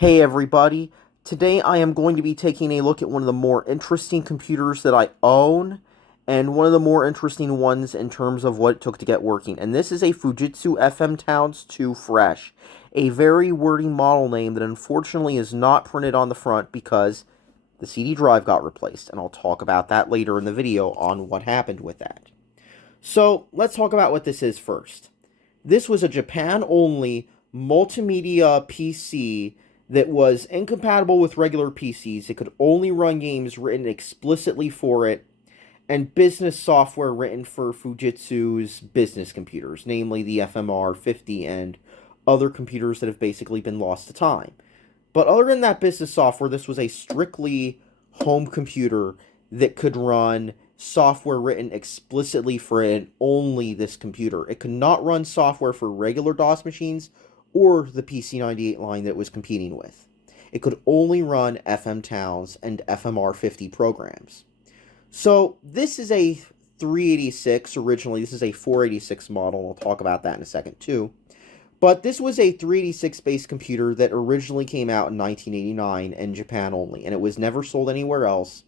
Hey everybody, today I am going to be taking a look at one of the more interesting computers that I own, and one of the more interesting ones in terms of what it took to get working. And this is a Fujitsu FM Towns 2 Fresh, a very wordy model name that unfortunately is not printed on the front because the CD drive got replaced, and I'll talk about that later in the video on what happened with that. So let's talk about what this is first. This was a Japan-only multimedia PC that was incompatible with regular PCs. It could only run games written explicitly for it, and business software written for Fujitsu's business computers, namely the FMR 50 and other computers that have basically been lost to time. But other than that business software, this was a strictly home computer that could run software written explicitly for it and only this computer. It could not run software for regular DOS machines or the PC-98 line that it was competing with. It could only run FM Towns and FMR 50 programs. So this is a 386 originally. This is a 486 model. I'll talk about that in a second too. But this was a 386-based computer that originally came out in 1989 in Japan only, and it was never sold anywhere else.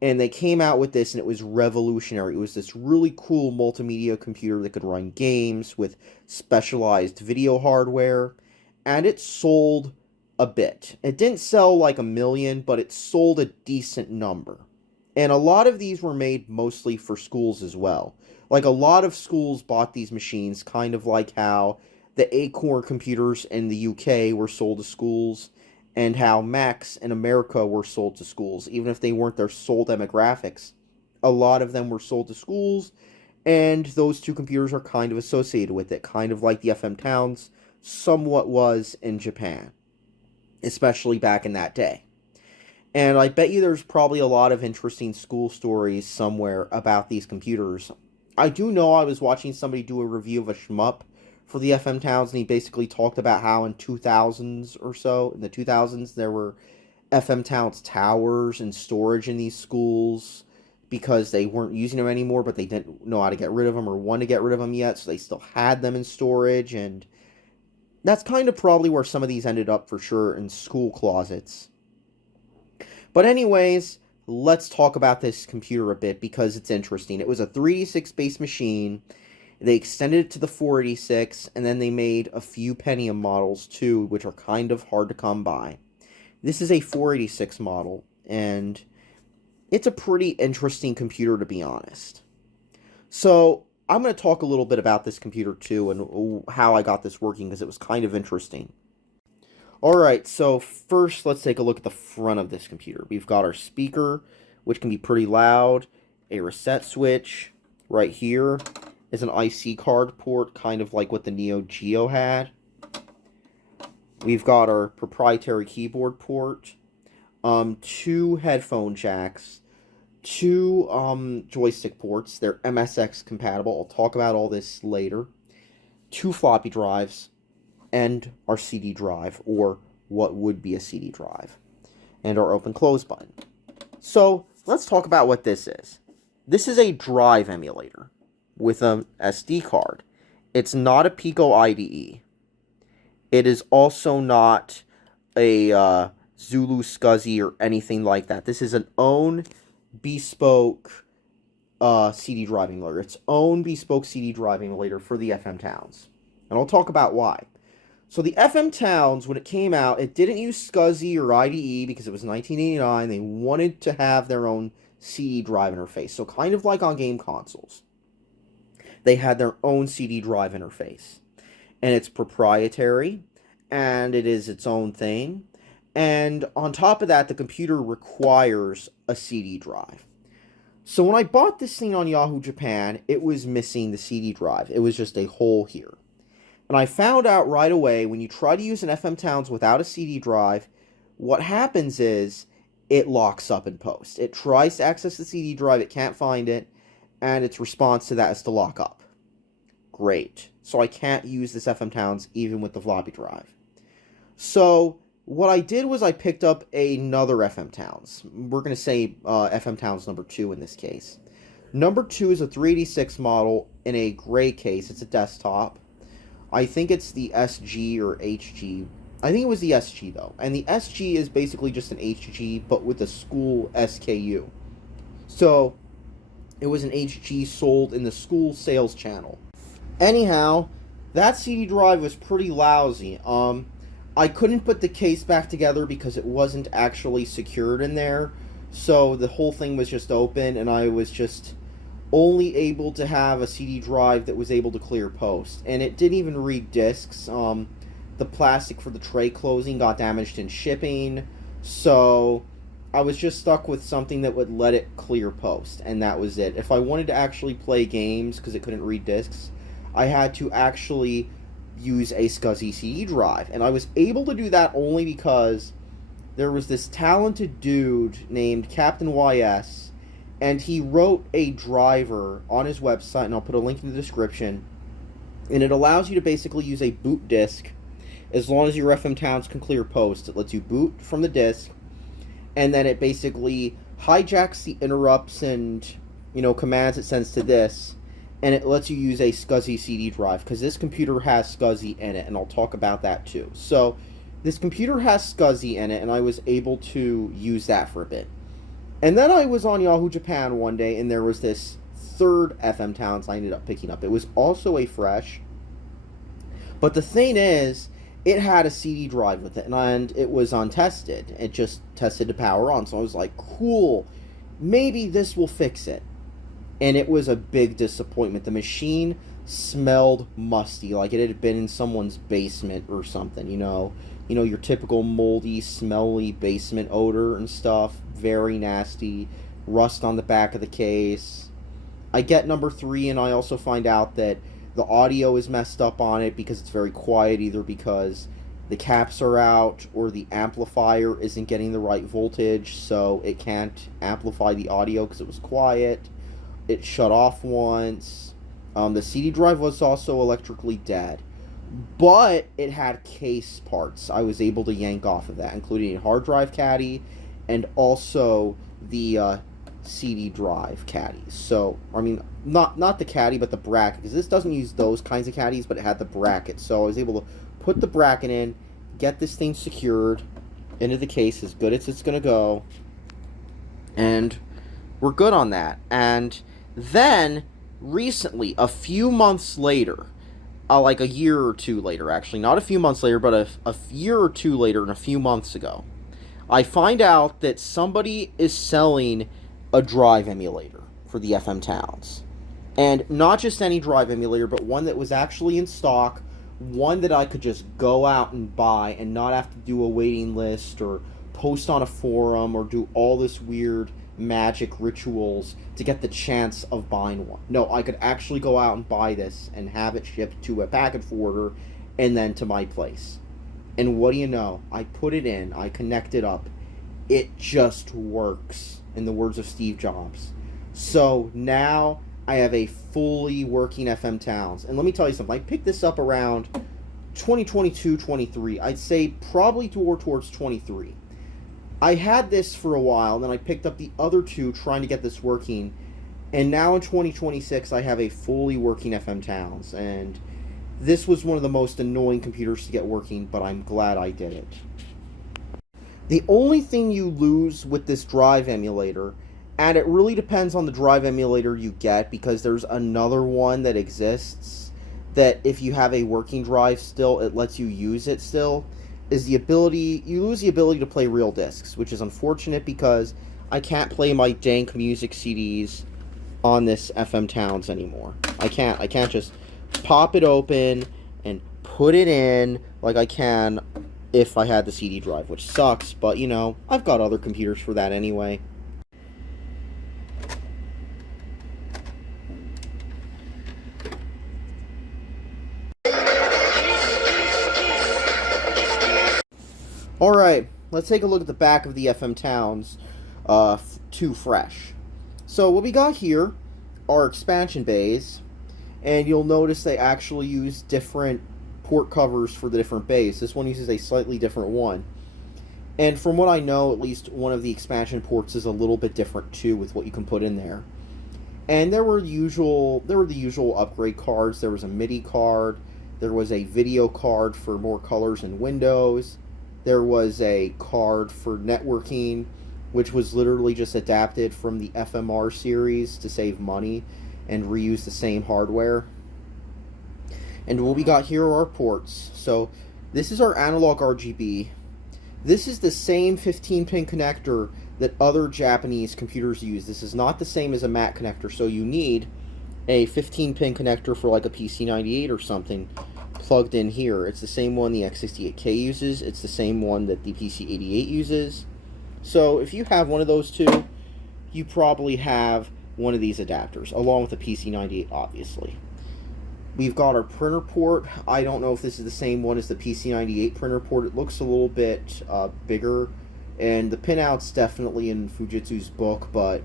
And they came out with this, and it was revolutionary. It was this really cool multimedia computer that could run games with specialized video hardware, and it sold a bit. It didn't sell like a million, but it sold a decent number. And a lot of these were made mostly for schools as well. Like a lot of schools bought these machines, kind of like how the Acorn computers in the UK were sold to schools, and how Macs in America were sold to schools. Even if they weren't their sole demographics, a lot of them were sold to schools, and those two computers are kind of associated with it, kind of like the FM Towns somewhat was in Japan, especially back in that day. And I bet you there's probably a lot of interesting school stories somewhere about these computers. I do know I was watching somebody do a review of a shmup for the FM Towns, and he basically talked about how in 2000s or so, in the 2000s, there were FM Towns towers and storage in these schools because they weren't using them anymore, but they didn't know how to get rid of them or want to get rid of them yet, so they still had them in storage, and that's kind of probably where some of these ended up for sure, in school closets. But anyways, let's talk about this computer a bit because it's interesting. It was a 386-based machine. They extended it to the 486, and then they made a few Pentium models too, which are kind of hard to come by. This is a 486 model, and it's a pretty interesting computer, to be honest. So I'm going to talk a little bit about this computer too, and how I got this working, because it was kind of interesting. Alright, so first let's take a look at the front of this computer. We've got our speaker, which can be pretty loud, a reset switch right here is an IC card port, kind of like what the Neo Geo had. We've got our proprietary keyboard port, two headphone jacks, two joystick ports. They're MSX compatible. I'll talk about all this later. Two floppy drives, and our CD drive, or what would be a CD drive, and our open close button. So let's talk about what this is. This is a drive emulator with an SD card. It's not a Pico IDE. It is also not a Zulu SCSI or anything like that. This is an own bespoke CD drive emulator. Its own bespoke CD drive emulator for the FM Towns. And I'll talk about why. So the FM Towns, when it came out, it didn't use SCSI or IDE because it was 1989. They wanted to have their own CD drive interface. So kind of like on game consoles. They had their own CD drive interface. And it's proprietary, and it is its own thing. And on top of that, the computer requires a CD drive. So when I bought this thing on Yahoo Japan, it was missing the CD drive. It was just a hole here. And I found out right away, when you try to use an FM Towns without a CD drive, what happens is it locks up in post. It tries to access the CD drive, it can't find it, and its response to that is to lock up. Great. So I can't use this FM Towns even with the floppy drive. So what I did was I picked up another FM Towns. We're going to say FM Towns number 2 in this case. Number 2 is a 386 model in a gray case. It's a desktop. I think it's the SG or HG I think it was the SG though, and the SG is basically just an HG but with a school SKU. So it was an HG sold in the school sales channel. Anyhow, that CD drive was pretty lousy. I couldn't put the case back together because it wasn't actually secured in there. So the whole thing was just open, and I was just only able to have a CD drive that was able to clear post. And it didn't even read discs. The plastic for the tray closing got damaged in shipping. So I was just stuck with something that would let it clear post, and that was it. If I wanted to actually play games, because it couldn't read discs, I had to actually use a SCSI CD drive. And I was able to do that only because there was this talented dude named Captain YS, and he wrote a driver on his website, and I'll put a link in the description, and it allows you to basically use a boot disk as long as your FM Towns can clear post. It lets you boot from the disk, and then it basically hijacks the interrupts and, commands it sends to this, and it lets you use a SCSI CD drive, because this computer has SCSI in it, and I'll talk about that too. So, this computer has SCSI in it, and I was able to use that for a bit. And then I was on Yahoo Japan one day, and there was this third FM Towns I ended up picking up. It was also a fresh, but the thing is, it had a CD drive with it, and it was untested. It just tested to power on, so I was like, cool, maybe this will fix it. And it was a big disappointment. The machine smelled musty, like it had been in someone's basement or something, your typical moldy, smelly basement odor and stuff. Very nasty. Rust on the back of the case. I get number 3, and I also find out that the audio is messed up on it because it's very quiet, either because the caps are out or the amplifier isn't getting the right voltage, so it can't amplify the audio because it was quiet. It shut off once. The CD drive was also electrically dead, but it had case parts I was able to yank off of that, including a hard drive caddy and also the CD drive caddies. So, not the caddy, but the bracket, because this doesn't use those kinds of caddies, but it had the bracket. So I was able to put the bracket in, get this thing secured into the case as good as it's going to go, and we're good on that. And then, recently, a few months later, like a year or two later, actually, not a few months later, but a year or two later and a few months ago, I find out that somebody is selling a drive emulator for the FM Towns. And not just any drive emulator, but one that was actually in stock, one that I could just go out and buy and not have to do a waiting list or post on a forum or do all this weird magic rituals to get the chance of buying one. No, I could actually go out and buy this and have it shipped to a packet forwarder and then to my place. And what do you know? I put it in, I connect it up. It just works, in the words of Steve Jobs. So now I have a fully working FM Towns. And let me tell you something. I picked this up around 2022, 23. I'd say probably towards 23. I had this for a while, and then I picked up the other two trying to get this working. And now in 2026, I have a fully working FM Towns. And this was one of the most annoying computers to get working, but I'm glad I did it. The only thing you lose with this drive emulator, and it really depends on the drive emulator you get, because there's another one that exists that if you have a working drive still, it lets you use it still, is you lose the ability to play real discs, which is unfortunate because I can't play my dank music CDs on this FM Towns anymore. I can't just pop it open and put it in like I can if I had the CD drive, which sucks, but I've got other computers for that anyway. Alright, let's take a look at the back of the FM Towns 2 Fresh. So what we got here are expansion bays, and you'll notice they actually use different port covers for the different bays. This one uses a slightly different one. And from what I know, at least one of the expansion ports is a little bit different too with what you can put in there. And there were the usual upgrade cards. There was a MIDI card. There was a video card for more colors in Windows. There was a card for networking, which was literally just adapted from the FMR series to save money and reuse the same hardware. And what we got here are our ports. So this is our analog RGB. This is the same 15-pin connector that other Japanese computers use. This is not the same as a MAC connector, so you need a 15-pin connector for like a PC98 or something plugged in here. It's the same one the X68K uses. It's the same one that the PC88 uses. So if you have one of those two, you probably have one of these adapters, along with the PC98, obviously. We've got our printer port. I don't know if this is the same one as the PC98 printer port. It looks a little bit bigger, and the pinout's definitely in Fujitsu's book, but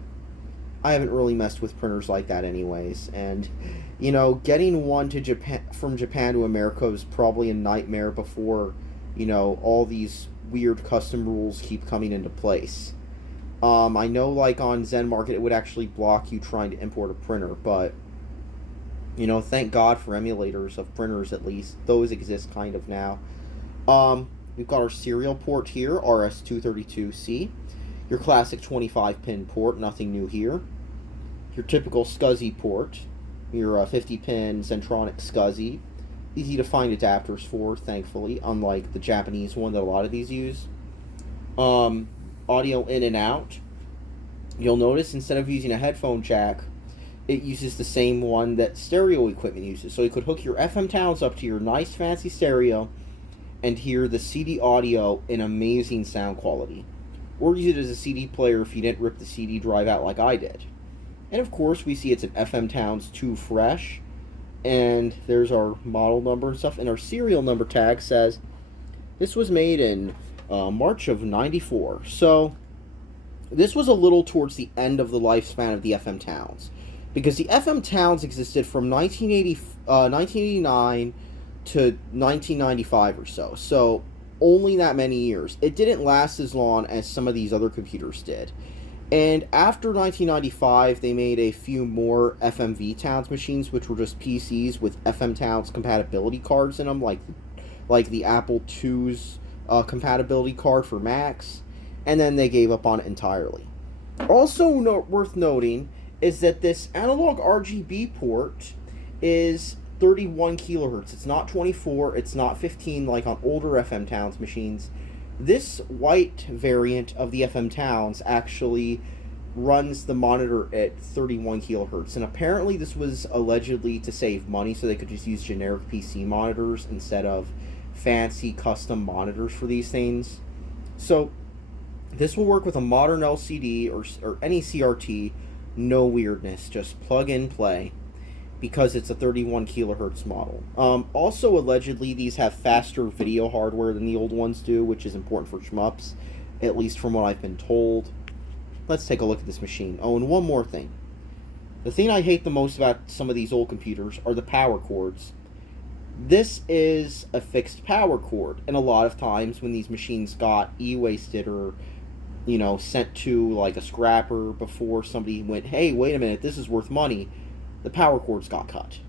I haven't really messed with printers like that anyways. And, you know, getting one to from Japan to America was probably a nightmare before, you know, all these weird custom rules keep coming into place. I know, like, on Zen Market, it would actually block you trying to import a printer, but, you know, thank God for emulators of printers, at least. Those exist kind of now. We've got our serial port here, RS-232C. Your classic 25-pin port, nothing new here. Your typical SCSI port. Your 50-pin Zentronic SCSI. Easy to find adapters for, thankfully, unlike the Japanese one that a lot of these use. Audio in and out. You'll notice instead of using a headphone jack, it uses the same one that stereo equipment uses. So you could hook your FM towns up to your nice fancy stereo and hear the CD audio in amazing sound quality. Or use it as a CD player if you didn't rip the CD drive out like I did. And of course, we see it's an FM Towns 2 Fresh. And there's our model number and stuff. And our serial number tag says this was made in March of '94. So this was a little towards the end of the lifespan of the FM Towns. Because the FM Towns existed from 1989 to 1995 or so. So only that many years. It didn't last as long as some of these other computers did. And after 1995, they made a few more FMV Towns machines, which were just PCs with FM Towns compatibility cards in them, like the Apple II's compatibility card for Macs. And then they gave up on it entirely. Also worth noting is that this analog RGB port is 31 kilohertz. It's not 24, it's not 15 like on older FM Towns machines. This white variant of the FM Towns actually runs the monitor at 31 kilohertz. And apparently this was allegedly to save money, so they could just use generic PC monitors instead of fancy custom monitors for these things. So this will work with a modern LCD or any CRT. No weirdness, just plug and play, because it's a 31 kilohertz model. Also, allegedly, these have faster video hardware than the old ones do, which is important for shmups, at least from what I've been told. Let's take a look at this machine. Oh, and one more thing. The thing I hate the most about some of these old computers are the power cords. This is a fixed power cord, and a lot of times when these machines got e-wasted or, you know, sent to like a scrapper before somebody went, hey, wait a minute, this is worth money, the power cords got cut.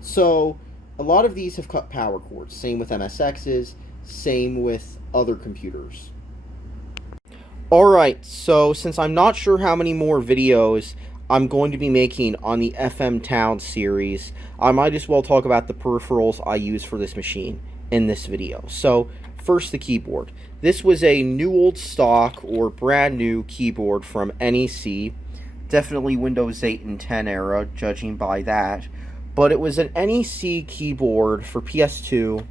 So a lot of these have cut power cords. Same with MSXs, same with other computers. Alright, so since I'm not sure how many more videos I'm going to be making on the FM Town series, I might as well talk about the peripherals I use for this machine in this video. So first, the keyboard. This was a new old stock or brand new keyboard from NEC. Definitely Windows 8 and 10 era, judging by that. But it was an NEC keyboard for PS2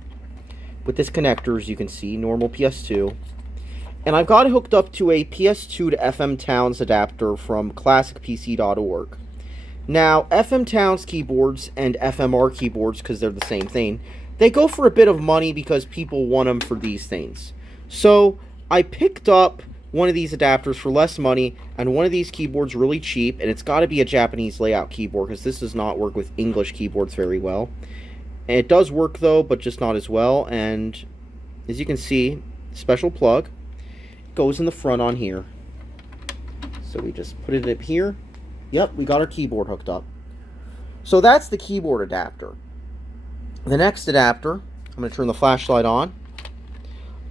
with this connector, as you can see, normal PS2. And I've got it hooked up to a PS2 to FM Towns adapter from classicpc.org. Now, FM Towns keyboards and FMR keyboards, because they're the same thing, they go for a bit of money because people want them for these things. So I picked up one of these adapters for less money, and one of these keyboards really cheap, and it's got to be a Japanese layout keyboard, because this does not work with English keyboards very well. And it does work, though, but just not as well. And as you can see, special plug goes in the front on here. So we just put it up here. Yep, we got our keyboard hooked up. So that's the keyboard adapter. The next adapter, I'm going to turn the flashlight on.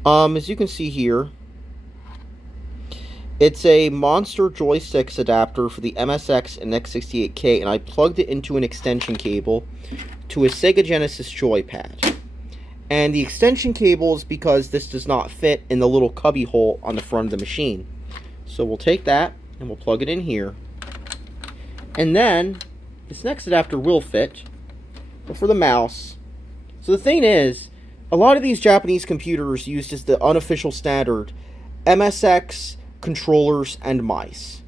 As you can see here, it's a Monster Joysticks adapter for the MSX and X68K, and I plugged it into an extension cable to a Sega Genesis joypad. And the extension cable is because this does not fit in the little cubby hole on the front of the machine. So we'll take that and we'll plug it in here. And then this next adapter will fit, but for the mouse. So the thing is, a lot of these Japanese computers used as the unofficial standard MSX controllers and mice.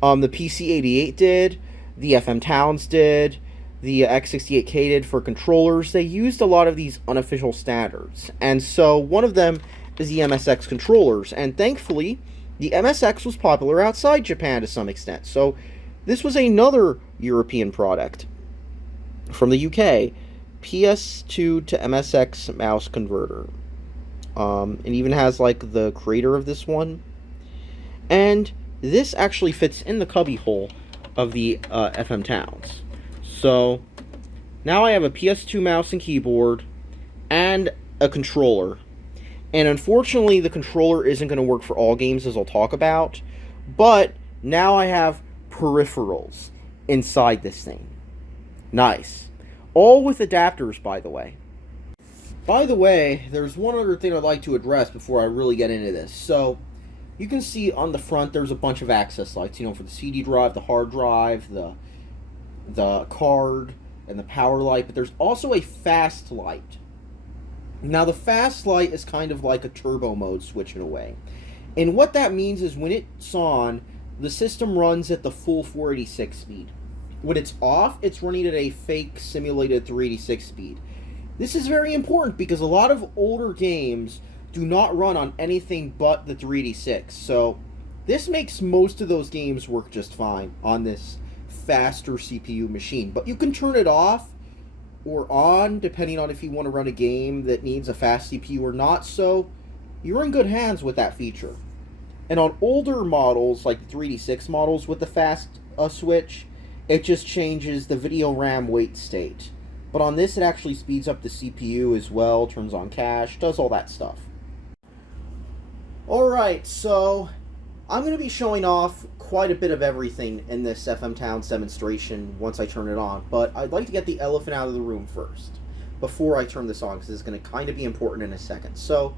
The PC-88 did, the FM Towns did, the X68K did for controllers. They used a lot of these unofficial standards. And so one of them is the MSX controllers. And thankfully, the MSX was popular outside Japan to some extent. So this was another European product from the UK. PS2 to MSX mouse converter. It even has like the creator of this one. And this actually fits in the cubby hole of the FM Towns. So now I have a PS2 mouse and keyboard and a controller. And unfortunately, the controller isn't going to work for all games, as I'll talk about. But now I have peripherals inside this thing. Nice. All with adapters, by the way. By the way, there's one other thing I'd like to address before I really get into this. So, you can see on the front there's a bunch of access lights, for the CD drive, the hard drive, the card, and the power light, but there's also a fast light. Now, the fast light is kind of like a turbo mode switch in a way. And what that means is when it's on, the system runs at the full 486 speed. When it's off, it's running at a fake simulated 386 speed. This is very important because a lot of older games do not run on anything but the 386. So this makes most of those games work just fine on this faster CPU machine. But you can turn it off or on depending on if you want to run a game that needs a fast CPU or not. So you're in good hands with that feature. And on older models, like the 386 models with the fast switch, it just changes the video RAM wait state. But on this, it actually speeds up the CPU as well, turns on cache, does all that stuff. Alright, so I'm going to be showing off quite a bit of everything in this FM Towns demonstration once I turn it on. But I'd like to get the elephant out of the room first, before I turn this on, because this is going to kind of be important in a second. So,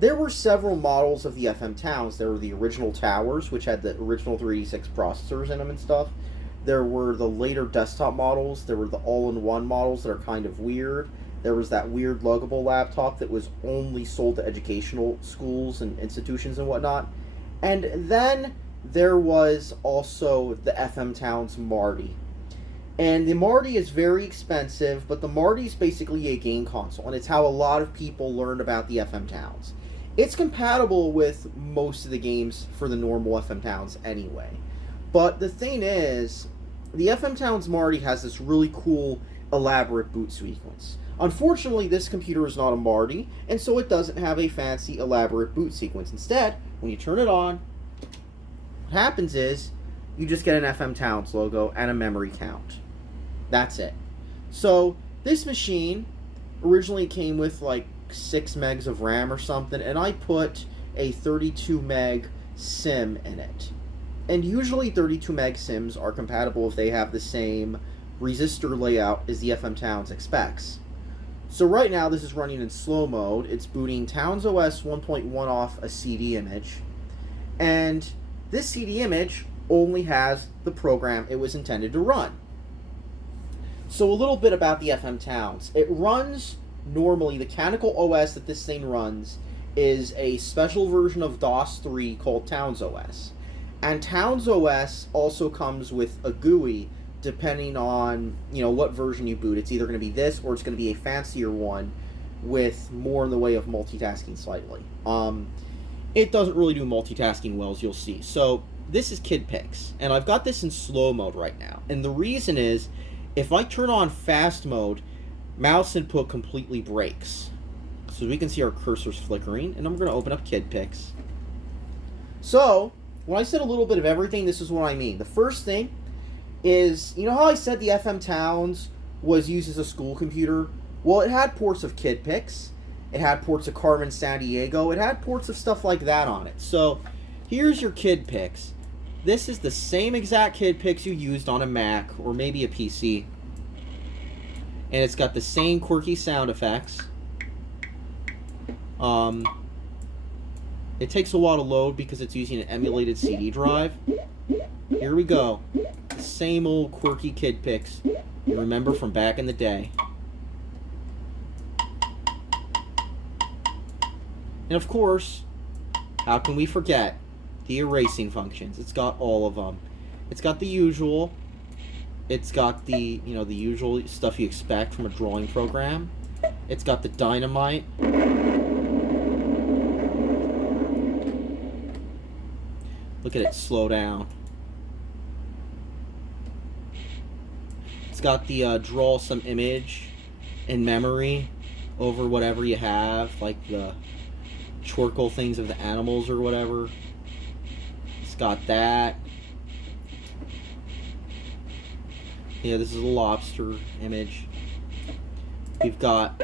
there were several models of the FM Towns. There were the original towers, which had the original 386 processors in them and stuff. There were the later desktop models. There were the all-in-one models that are kind of weird. There was that weird luggable laptop that was only sold to educational schools and institutions and whatnot. And then there was also the FM Towns Marty. And the Marty is very expensive, but the Marty is basically a game console, and it's how a lot of people learned about the FM Towns. It's compatible with most of the games for the normal FM Towns anyway. But the thing is, the FM Towns Marty has this really cool, elaborate boot sequence. Unfortunately, this computer is not a Marty, and so it doesn't have a fancy, elaborate boot sequence. Instead, when you turn it on, what happens is, you just get an FM Towns logo and a memory count. That's it. So, this machine originally came with like 6 megs of RAM or something, and I put a 32 meg SIM in it. And usually 32 meg SIMs are compatible if they have the same resistor layout as the FM Towns expects. So right now this is running in slow mode. It's booting Towns OS 1.1 off a CD image. And this CD image only has the program it was intended to run. So a little bit about the FM Towns. It runs normally, the canonical OS that this thing runs is a special version of DOS 3 called Towns OS. And Towns OS also comes with a GUI depending on, what version you boot. It's either going to be this or it's going to be a fancier one with more in the way of multitasking slightly. It doesn't really do multitasking well, as you'll see. So this is KidPix, and I've got this in slow mode right now. And the reason is, if I turn on fast mode, mouse input completely breaks. So we can see our cursors flickering, and I'm going to open up KidPix. So, when I said a little bit of everything, this is what I mean. The first thing is, how I said the FM Towns was used as a school computer? Well, it had ports of Kid Pix. It had ports of Carmen Sandiego. It had ports of stuff like that on it. So, here's your Kid Pix. This is the same exact Kid Pix you used on a Mac or maybe a PC. And it's got the same quirky sound effects. It takes a while to load because it's using an emulated CD drive. Here we go. The same old quirky Kid Pix you remember from back in the day. And of course, how can we forget the erasing functions? It's got all of them. It's got the usual. It's got the, the usual stuff you expect from a drawing program. It's got the dynamite. Look at it slow down. It's got the draw some image in memory over whatever you have, like the chortle things of the animals or whatever. It's got that. Yeah, this is a lobster image. We've got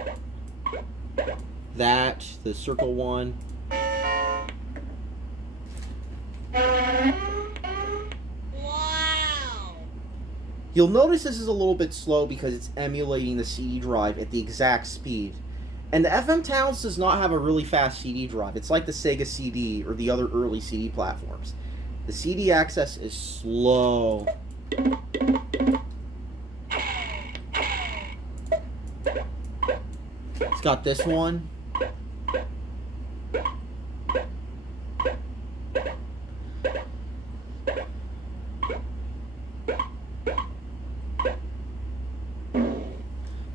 that, the circle one. Wow! You'll notice this is a little bit slow because it's emulating the CD drive at the exact speed. And the FM Towns does not have a really fast CD drive. It's like the Sega CD or the other early CD platforms. The CD access is slow. It's got this one.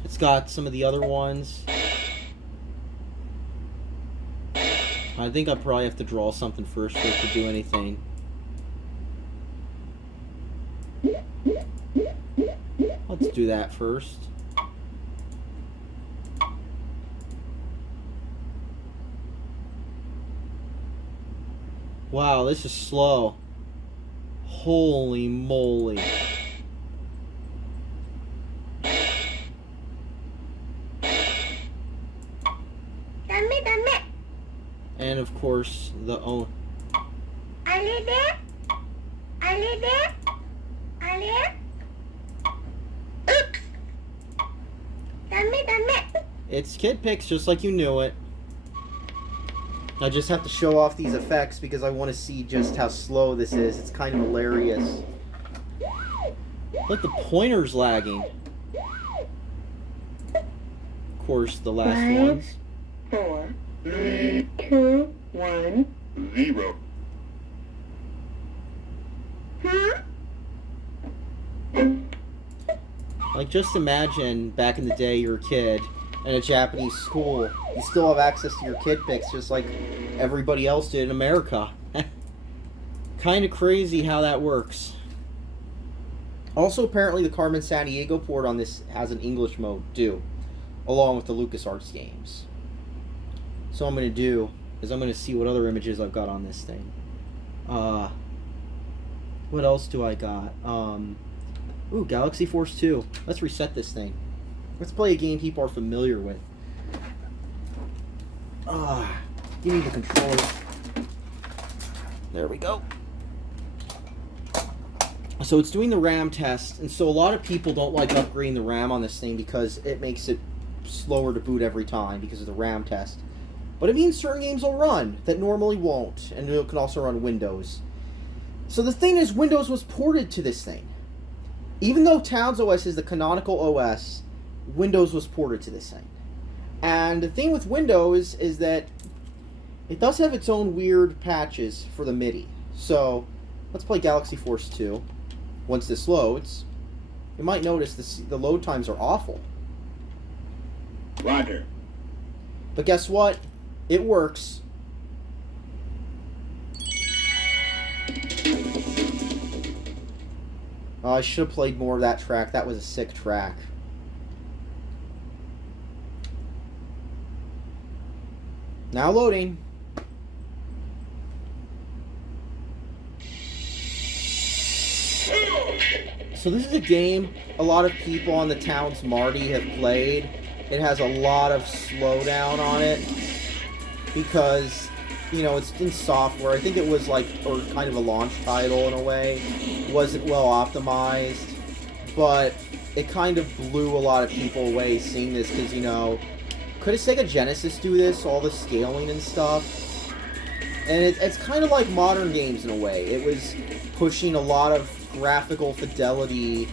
It's got some of the other ones. I think I probably have to draw something first for it to do anything. Let's do that first. Wow, this is slow. Holy moly. And of course, the oh. It's Kid Pix, just like you knew it. I just have to show off these effects because I want to see just how slow this is. It's kind of hilarious. Look, the pointer's lagging. Of course, the last ones. 4, 3, 2, 1, 0. Like, just imagine back in the day you're a kid in a Japanese school. You still have access to your Kid Pix just like everybody else did in America. Kind of crazy how that works. Also, apparently the Carmen Sandiego port on this has an English mode too, along with the LucasArts games. So what I'm going to do is I'm going to see what other images I've got on this thing. What else do I got? Ooh, Galaxy Force 2. Let's reset this thing. Let's play a game people are familiar with. Give me the controller. There we go. So it's doing the RAM test, and so a lot of people don't like upgrading the RAM on this thing because it makes it slower to boot every time because of the RAM test. But it means certain games will run that normally won't, and it can also run Windows. So the thing is, Windows was ported to this thing. Even though Towns OS is the canonical OS, Windows was ported to this thing. And the thing with Windows is that it does have its own weird patches for the MIDI. So let's play Galaxy Force 2. Once this loads, you might notice the load times are awful. Roger. But guess what? It works. I should have played more of that track. That was a sick track. Now loading. So this is a game a lot of people on the Towns Marty have played. it has a lot of slowdown on it because, you know, it's in software. I think it was like, or kind of a launch title in a way. Wasn't well optimized, but it kind of blew a lot of people away seeing this because, you know, could a Sega Genesis do this? All the scaling and stuff? And it's kind of like modern games in a way. It was pushing a lot of graphical fidelity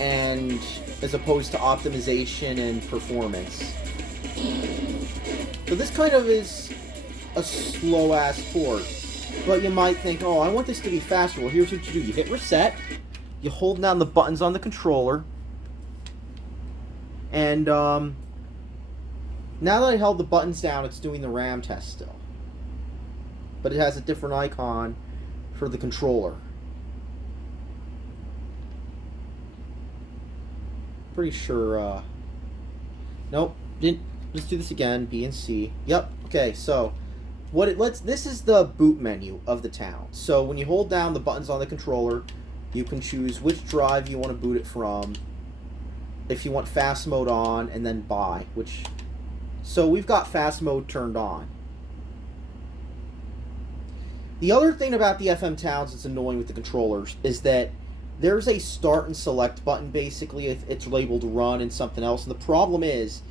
and as opposed to optimization and performance. So this kind of is a slow-ass port. But you might think, oh, I want this to be faster. Well, here's what you do. You hit reset. You hold down the buttons on the controller. And now that I held the buttons down, it's doing the RAM test still. But it has a different icon for the controller. Pretty sure, nope, didn't. Let's do this again, B and C. Yep, okay, so, this is the boot menu of the town. So when you hold down the buttons on the controller, you can choose which drive you want to boot it from, if you want fast mode on, and then buy, so we've got fast mode turned on. The other thing about the FM Towns that's annoying with the controllers is that there's a start and select button, basically. It's labeled run and something else. And the problem is,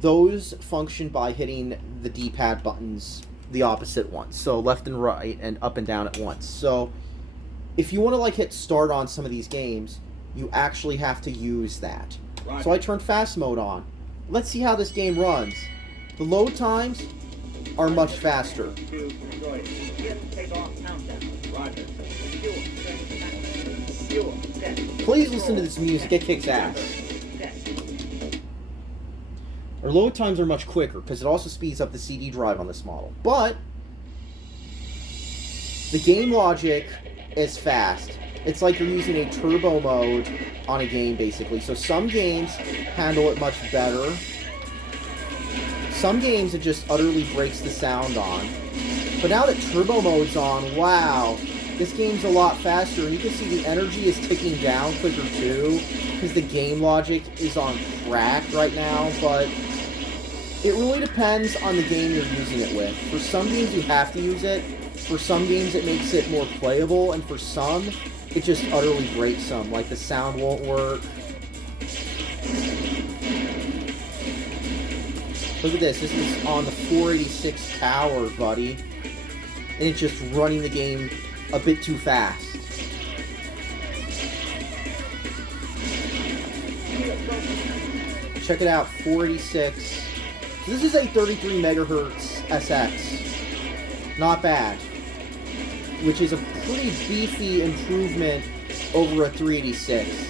those function by hitting the D-pad buttons, the opposite ones. So left and right and up and down at once. So if you want to like hit start on some of these games, you actually have to use that. Right. So I turned fast mode on. Let's see how this game runs. The load times are much faster. Please listen to this music, it kicks ass. Our load times are much quicker because it also speeds up the CD drive on this model. But the game logic is fast. It's like you're using a turbo mode on a game, basically. So some games handle it much better. Some games it just utterly breaks the sound on. But now that turbo mode's on, wow, this game's a lot faster. And you can see the energy is ticking down quicker too, because the game logic is on crack right now. But it really depends on the game you're using it with. For some games you have to use it. For some games it makes it more playable, and for some it just utterly breaks them. Like the sound won't work. Look at this. This is on the 486 power, buddy. And it's just running the game a bit too fast. Check it out, 486. So this is a 33 megahertz SX. Not bad. Which is a pretty beefy improvement over a 386.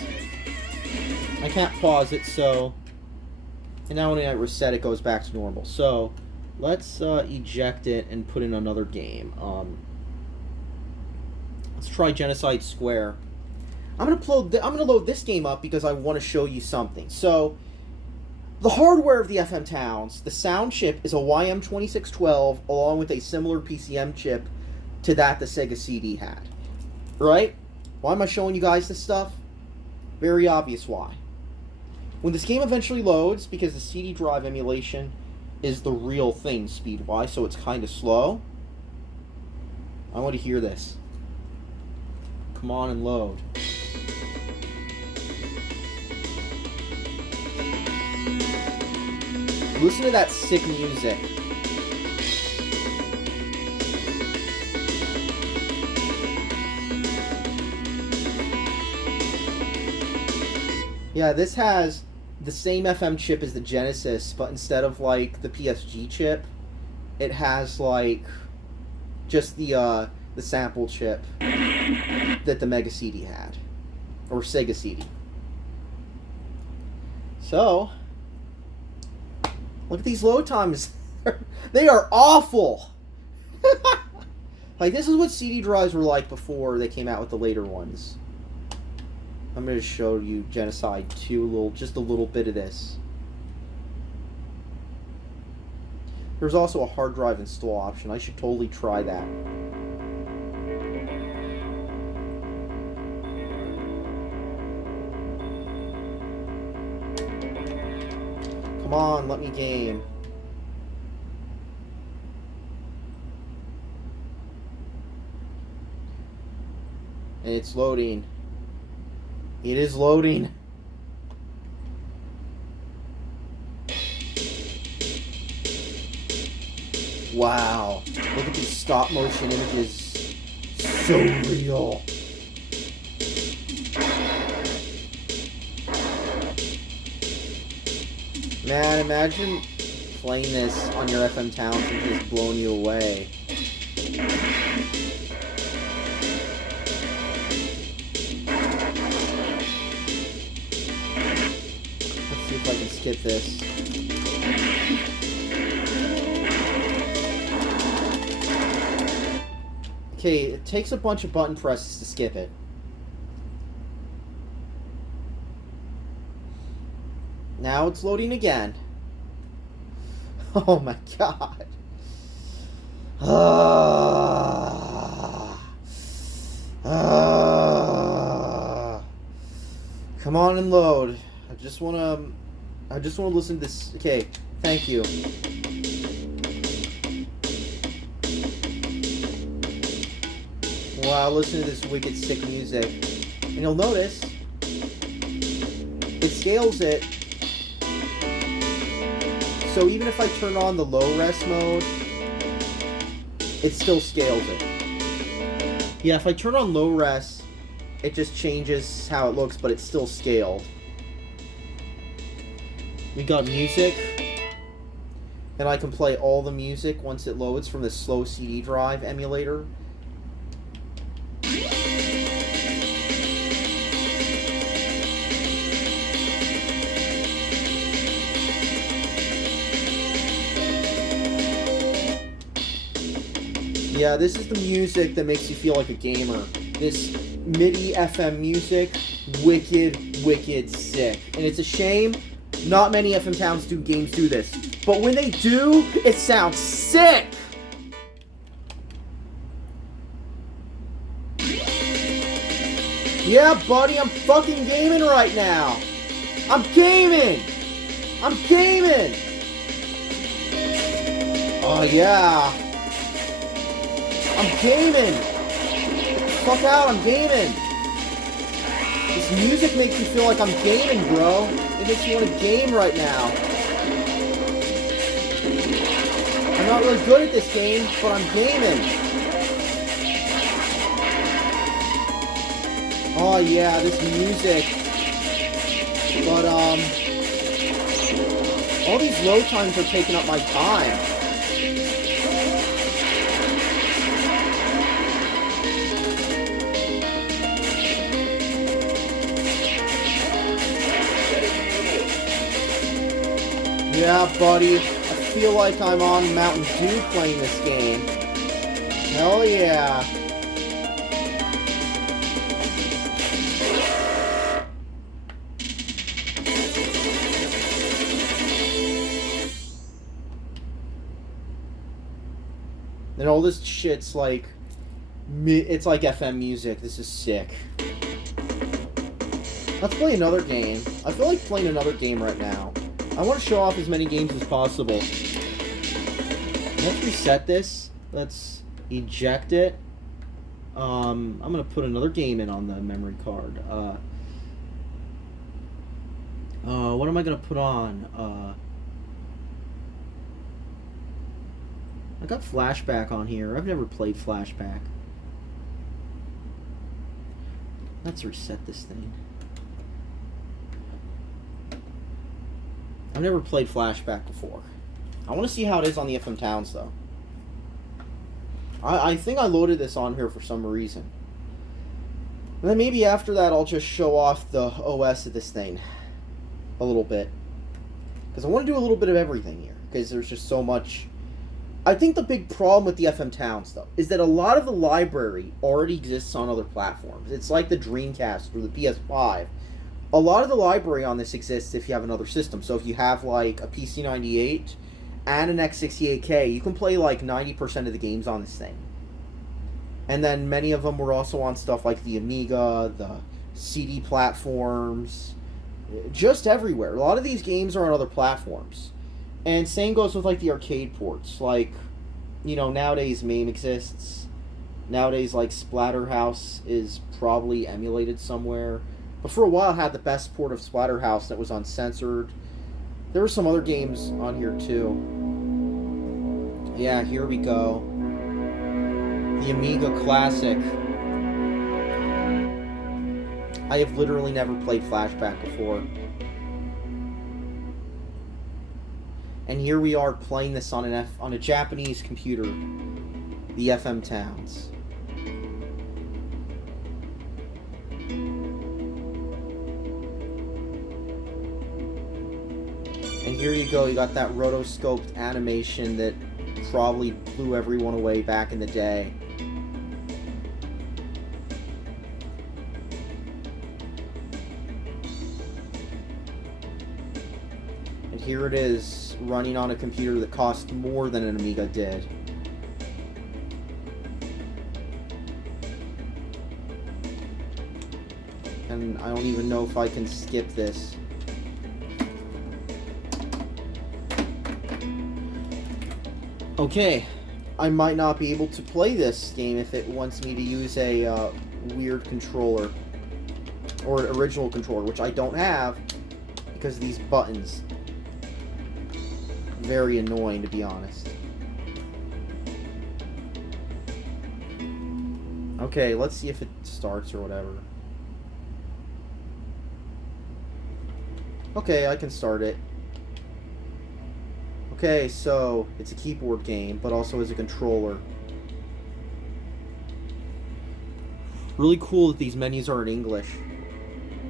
I can't pause it, so... And now when I reset, it goes back to normal. So, let's eject it and put in another game. Let's try Genocide Square. I'm gonna load this game up because I want to show you something. So, the hardware of the FM Towns, the sound chip is a YM2612 along with a similar PCM chip to that the Sega CD had. Right? Why am I showing you guys this stuff? Very obvious why. When this game eventually loads, because the CD drive emulation is the real thing speed-wise, so it's kind of slow, I want to hear this. Come on and load. Listen to that sick music. Yeah, this has the same FM chip as the Genesis, but instead of like the PSG chip, it has like just the sample chip that the Mega CD had, or Sega CD. So, look at these load times. They are awful. Like, this is what CD drives were like before they came out with the later ones. I'm going to show you Genocide 2, just a little bit of this. There's also a hard drive install option. I should totally try that. Come on, let me game. And it's loading. It is loading. Wow. Look at these stop motion images. So real. Man, imagine playing this on your FM Towns and just blowing you away. Let's see if I can skip this. Okay, it takes a bunch of button presses to skip it. Now it's loading again. Oh my god. Come on and load. I just wanna listen to this. Okay, thank you. Wow, listen to this wicked sick music. And you'll notice it scales it. So even if I turn on the low res mode, it still scales it. Yeah, if I turn on low res, it just changes how it looks, but it's still scaled. We got music, and I can play all the music once it loads from the slow CD drive emulator. Yeah, this is the music that makes you feel like a gamer. This MIDI FM music, wicked, wicked sick. And it's a shame not many FM Towns games do this. But when they do, it sounds sick! Yeah, buddy, I'm fucking gaming right now! I'm gaming! I'm gaming! Oh, yeah. I'm gaming! Fuck out, I'm gaming! This music makes me feel like I'm gaming, bro. It makes me want to game right now. I'm not really good at this game, but I'm gaming. Oh yeah, this music. But, all these load times are taking up my time. Yeah, buddy. I feel like I'm on Mountain Dew playing this game. Hell yeah. And all this shit's like... It's like FM music. This is sick. Let's play another game. I feel like playing another game right now. I want to show off as many games as possible. Let's reset this. Let's eject it. I'm going to put another game in on the memory card. What am I going to put on? I got Flashback on here. I've never played Flashback. Let's reset this thing. I've never played Flashback before. I want to see how it is on the FM Towns, though. I think I loaded this on here for some reason. And then maybe after that I'll just show off the OS of this thing. A little bit. Because I want to do a little bit of everything here. Because there's just so much... I think the big problem with the FM Towns, though, is that a lot of the library already exists on other platforms. It's like the Dreamcast or the PS5. A lot of the library on this exists if you have another system. So if you have, like, a PC-98 and an X68K, you can play, like, 90% of the games on this thing. And then many of them were also on stuff like the Amiga, the CD platforms, just everywhere. A lot of these games are on other platforms. And same goes with like the arcade ports. Like, nowadays MAME exists. Nowadays, like, Splatterhouse is probably emulated somewhere. But for a while, I had the best port of Splatterhouse that was uncensored. There were some other games on here too. Yeah, here we go. The Amiga Classic. I have literally never played Flashback before. And here we are playing this on a Japanese computer, the FM Towns. And here you go, you got that rotoscoped animation that probably blew everyone away back in the day. And here it is, running on a computer that cost more than an Amiga did. And I don't even know if I can skip this. Okay, I might not be able to play this game if it wants me to use a weird controller. Or an original controller, which I don't have because of these buttons. Very annoying, to be honest. Okay, let's see if it starts or whatever. Okay, I can start it. Okay, so it's a keyboard game, but also as a controller. Really cool that these menus are in English.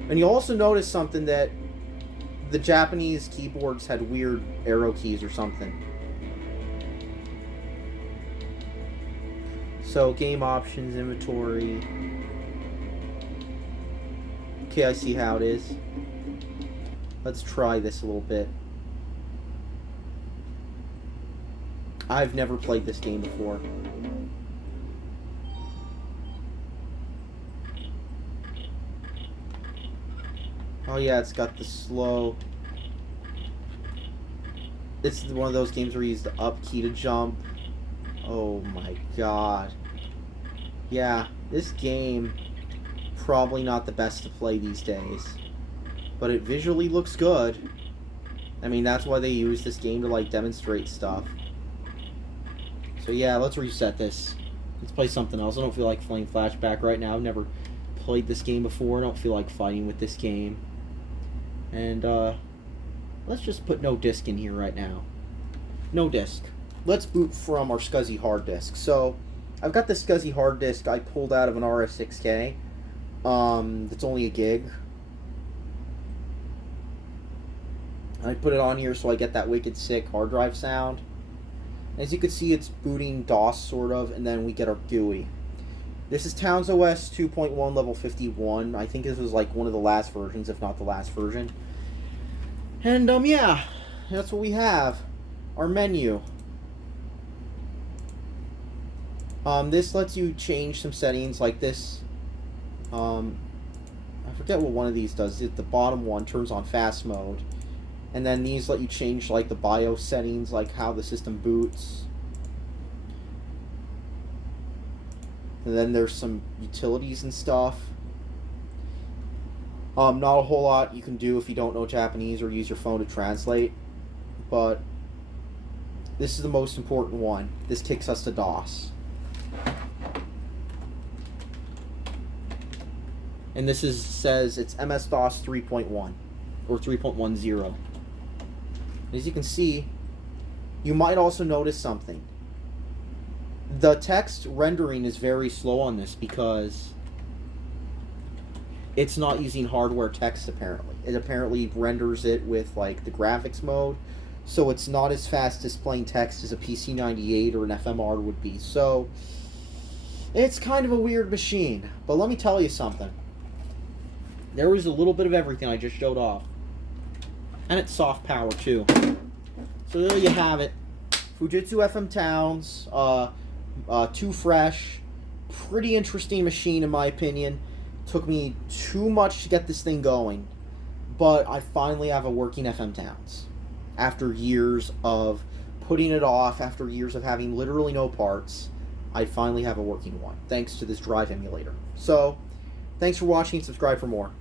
And you'll also notice something, that the Japanese keyboards had weird arrow keys or something. So, game options, inventory. Okay, I see how it is. Let's try this a little bit. I've never played this game before. Oh yeah, it's got the slow... It's one of those games where you use the up key to jump. Oh my god. Yeah, this game, probably not the best to play these days. But it visually looks good. I mean, that's why they use this game to, like, demonstrate stuff. So yeah, let's reset this. Let's play something else. I don't feel like playing Flashback right now. I've never played this game before. I don't feel like fighting with this game. And, let's just put no disc in here right now. No disc. Let's boot from our SCSI hard disk. So, I've got this SCSI hard disk I pulled out of an RS6K. It's only a gig. I put it on here so I get that wicked sick hard drive sound. As you can see, it's booting DOS, sort of, and then we get our GUI. This is Towns OS 2.1 level 51. I think this was like one of the last versions, if not the last version. And, yeah, that's what we have. Our menu. This lets you change some settings like this. I forget what one of these does. The bottom one turns on fast mode. And then these let you change, like, the BIOS settings, like how the system boots. And then there's some utilities and stuff. Not a whole lot you can do if you don't know Japanese or use your phone to translate. But this is the most important one. This takes us to DOS. And this says it's MS-DOS 3.1 or 3.10. As you can see, you might also notice something. The text rendering is very slow on this because it's not using hardware text, apparently. It apparently renders it with, like, the graphics mode, so it's not as fast displaying text as a PC-98 or an FMR would be. So, it's kind of a weird machine. But let me tell you something. There was a little bit of everything I just showed off. And it's soft power, too. So there you have it. Fujitsu FM Towns. Too fresh. Pretty interesting machine, in my opinion. Took me too much to get this thing going. but I finally have a working FM Towns. After years of putting it off, after years of having literally no parts, I finally have a working one, thanks to this drive emulator. So, thanks for watching, subscribe for more.